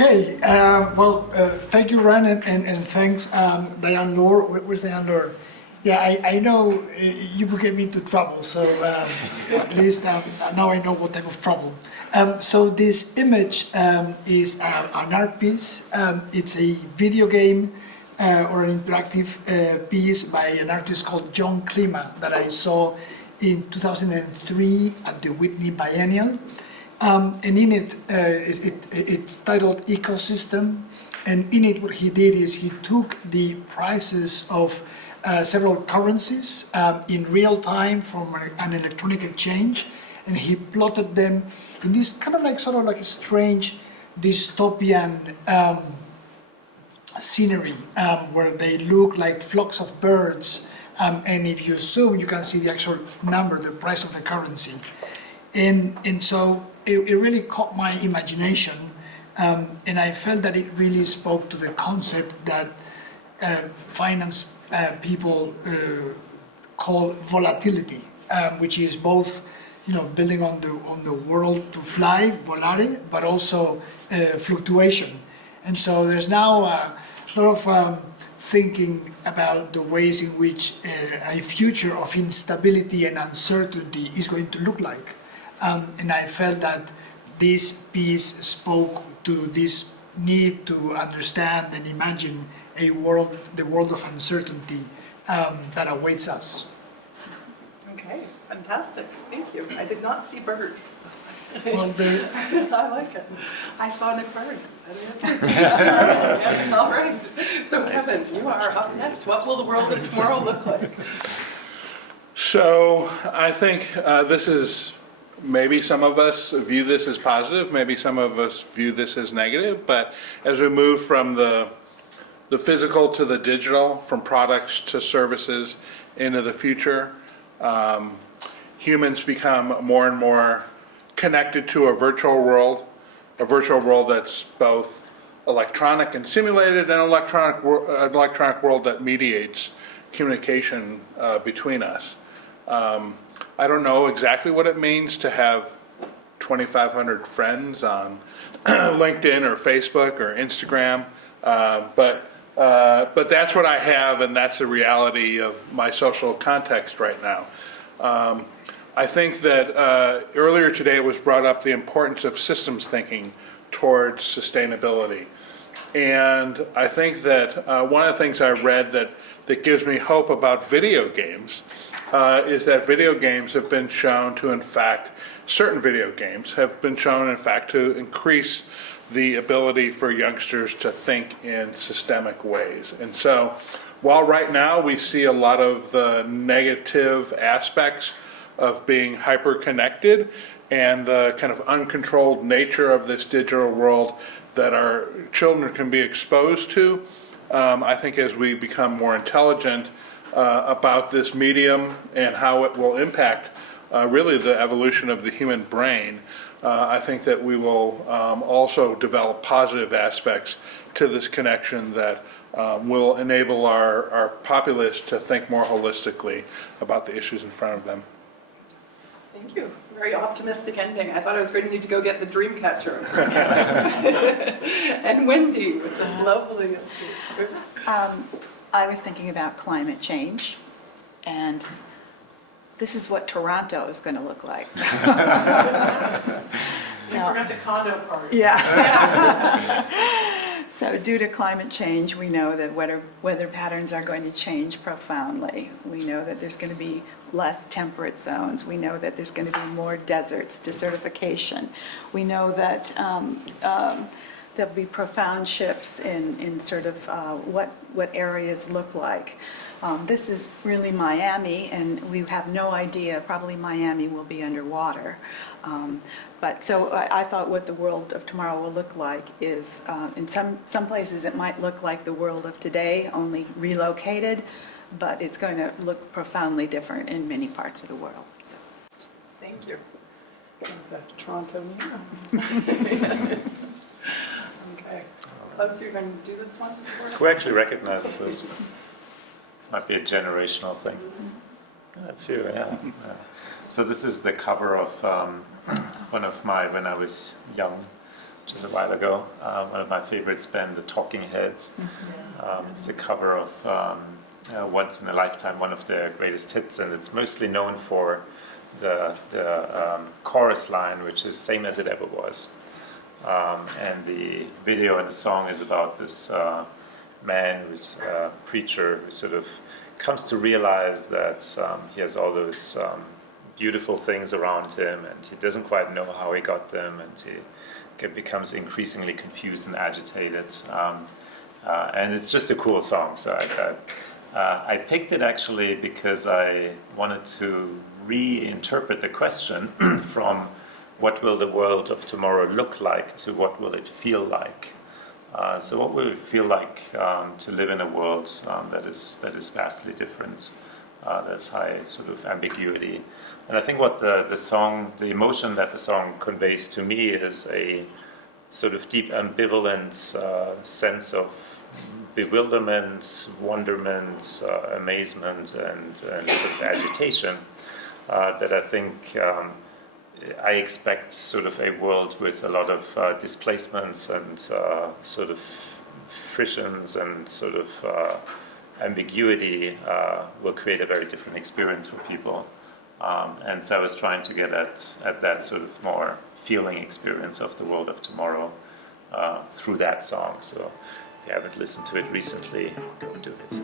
Okay, thank you, Ran, and thanks, Diane-Laure. Where's Diane-Laure? Yeah, I know you will get me into trouble, so at least now I know what type of trouble. So this image is an art piece. It's a video game or an interactive piece by an artist called John Klima that I saw in 2003 at the Whitney Biennial. And in it, it's titled Ecosystem. And in it, what he did is he took the prices of several currencies in real time from an electronic exchange, and he plotted them in this kind of like sort of like a strange dystopian scenery where they look like flocks of birds. And if you zoom, you can see the actual number, the price of the currency. And so it really caught my imagination, and I felt that it really spoke to the concept that finance people call volatility, which is both, building on the world to fly, volare, but also fluctuation. And so there's now a lot of thinking about the ways in which a future of instability and uncertainty is going to look like. And I felt that this piece spoke to this need to understand and imagine the world of uncertainty that awaits us. Okay, fantastic. Thank you. I did not see birds. Well, I like it. I saw a bird. Yeah, all right. So Kevin, you are up next. What will the world of tomorrow look like? So I think this is, maybe some of us view this as positive, maybe some of us view this as negative, but as we move from the physical to the digital, from products to services into the future, humans become more and more connected to a virtual world that's both electronic and simulated, and an electronic world that mediates communication between us. I don't know exactly what it means to have 2,500 friends on LinkedIn or Facebook or Instagram, but that's what I have, and that's the reality of my social context right now. I think that earlier today it was brought up the importance of systems thinking towards sustainability. And I think that one of the things I read that gives me hope about video games is that video games have been shown to, in fact, certain video games have been shown, in fact, to increase the ability for youngsters to think in systemic ways. And so while right now we see a lot of the negative aspects of being hyper-connected and the kind of uncontrolled nature of this digital world that our children can be exposed to, I think as we become more intelligent about this medium and how it will impact really the evolution of the human brain, I think that we will also develop positive aspects to this connection that will enable our populace to think more holistically about the issues in front of them. Thank you. Very optimistic ending. I thought I was going to need to go get the dream catcher. And Wendy with this lovely speech. I was thinking about climate change, and this is what Toronto is going to look like. We forgot the condo part. Yeah. So due to climate change, we know that weather patterns are going to change profoundly. We know that there's going to be less temperate zones. We know that there's going to be more deserts, desertification. We know that there'll be profound shifts in sort of what areas look like. This is really Miami, and we have no idea. Probably Miami will be underwater. But so I thought what the world of tomorrow will look like is, in some places it might look like the world of today, only relocated, but it's going to look profoundly different in many parts of the world. So. Thank you. Is that Toronto near? Okay. Klaus, you're going to do this one? Who actually recognizes this? This might be a generational thing. A few, yeah. So this is the cover of one of my, when I was young, which is a while ago. One of my favorites band, the Talking Heads. It's the cover of Once in a Lifetime, one of their greatest hits, and it's mostly known for the chorus line, which is "Same as it ever was." And the video and the song is about this man who's a preacher who sort of comes to realize that he has all those beautiful things around him, and he doesn't quite know how he got them, and he becomes increasingly confused and agitated. And it's just a cool song. So I picked it actually because I wanted to reinterpret the question from what will the world of tomorrow look like to what will it feel like. So what will it feel like to live in a world that is vastly different, that's high sort of ambiguity. And I think what the song, the emotion that the song conveys to me is a sort of deep ambivalent sense of bewilderment, wonderment, amazement, and sort of agitation that I think I expect sort of a world with a lot of displacements and sort of frictions and sort of ambiguity will create a very different experience for people. And so I was trying to get at that sort of more feeling experience of the world of tomorrow through that song. So if you haven't listened to it recently, go and do it.